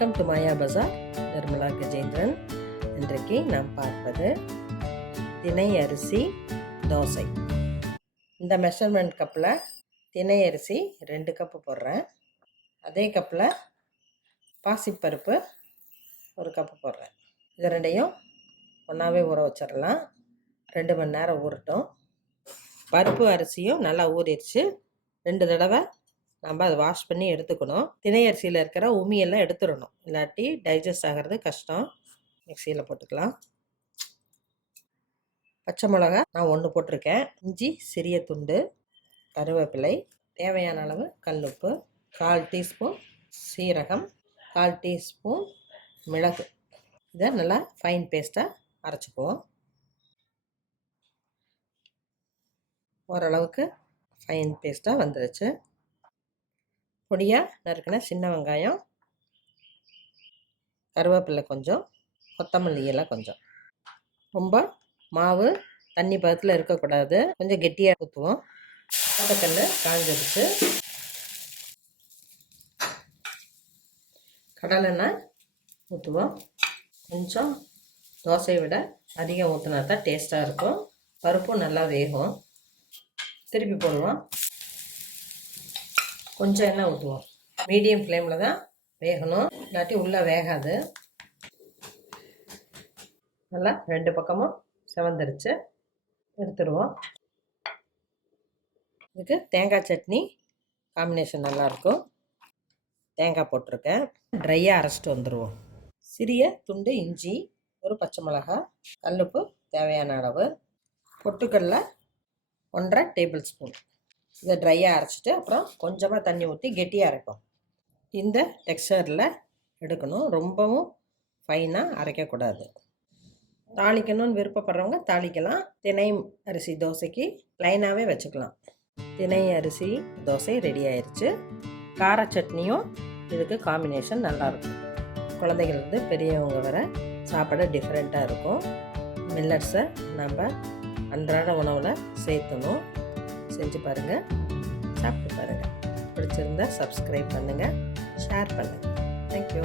Welcome to மாயா பஜார். நிர்மலா கஜேந்திரன். இன்றைக்கு நாம் பார்ப்பது தினை அரிசி தோசை. இந்த மெஷர்மெண்ட் கப்பில் தினை அரிசி 2 கப்பு போடுறேன். அதே கப்பில் பாசிப்பருப்பு 1 கப்பு போடுறேன். இது ரெண்டையும் ஒன்றாவே ஊற வச்சிடலாம். 2 மணி நேரம் ஊறட்டும். பருப்பு அரிசியும் நல்லா ஊறிடுச்சு. 2 தடவை நம்ம அதை வாஷ் பண்ணி எடுத்துக்கணும். தினை அரிசியில் இருக்கிற உமியெல்லாம் எடுத்துடணும், இல்லாட்டி டைஜஸ்ட் ஆகிறது கஷ்டம். மிக்சியில் போட்டுக்கலாம். பச்சை மிளகா நான் 1 போட்டிருக்கேன். இஞ்சி சிறிய துண்டு, கருவேப்பிலை, தேவையான அளவு கல்லுப்பு, 1/4 டீஸ்பூன் சீரகம், 1/4 டீஸ்பூன் மிளகு. இதை நல்லா ஃபைன் பேஸ்ட்டாக அரைச்சிக்குவோம். ஓரளவுக்கு ஃபைன் பேஸ்ட்டாக வந்துடுச்சு. பொடியாக நறுக்கின சின்ன வெங்காயம், கருவேப்பிலை கொஞ்சம், கொத்தமல்லி இலை கொஞ்சம். ரொம்ப மாவு தண்ணி பதத்தில் இருக்கக்கூடாது, கொஞ்சம் கெட்டியாக ஊற்றுவோம். கொத்தக்கல் காஞ்சிடுச்சு. கடலெண்ணெய் ஊற்றுவோம். கொஞ்சம் தோசையை விட அதிகம் ஊற்றினா தான் டேஸ்ட்டாக இருக்கும். பருப்பும் நல்லா வேகும். திருப்பி போடுவோம். கொஞ்சம் எண்ணெய் ஊற்றுவோம். மீடியம் ஃப்ளேமில் தான் வேகணும், இல்லாட்டி உள்ளே வேகாது. நல்லா 2 பக்கமும் செவந்துருச்சு. எடுத்துடுவோம். இதுக்கு தேங்காய் சட்னி காம்பினேஷன் நல்லாயிருக்கும். தேங்காய் போட்டிருக்கேன். ட்ரையாக அரைச்சிட்டு வந்துடுவோம். சிறிய துண்டு இஞ்சி, 1 பச்சை மிளகாய், கல்லுப்பு தேவையான அளவு, பொட்டுக்கடல 1/2 டேபிள் ஸ்பூன். இதை ட்ரையாக அரைச்சிட்டு அப்புறம் கொஞ்சமாக தண்ணி ஊற்றி கெட்டியாக அரைப்போம். இந்த டெக்ஸ்சரில் எடுக்கணும், ரொம்பவும் ஃபைனாக அரைக்கக்கூடாது. தாளிக்கணும்னு விருப்பப்படுறவங்க தாளிக்கலாம். தினை அரிசி தோசைக்கு ப்ளைனாகவே வச்சுக்கலாம். தினை அரிசி தோசை ரெடி ஆயிடுச்சு. கார சட்னியும் இதுக்கு காம்பினேஷன் நல்லாயிருக்கும். குழந்தைகள்லேருந்து பெரியவங்க வர சாப்பிட டிஃப்ரெண்ட்டாக இருக்கும். மில்லட்ஸை நம்ம அன்றாட உணவில் சேர்த்தணும். செஞ்சு பாருங்கள், சாப்பிட்டு பாருங்கள். பிடிச்சிருந்தா சப்ஸ்கிரைப் பண்ணுங்கள், ஷேர் பண்ணுங்கள். தேங்க்யூ.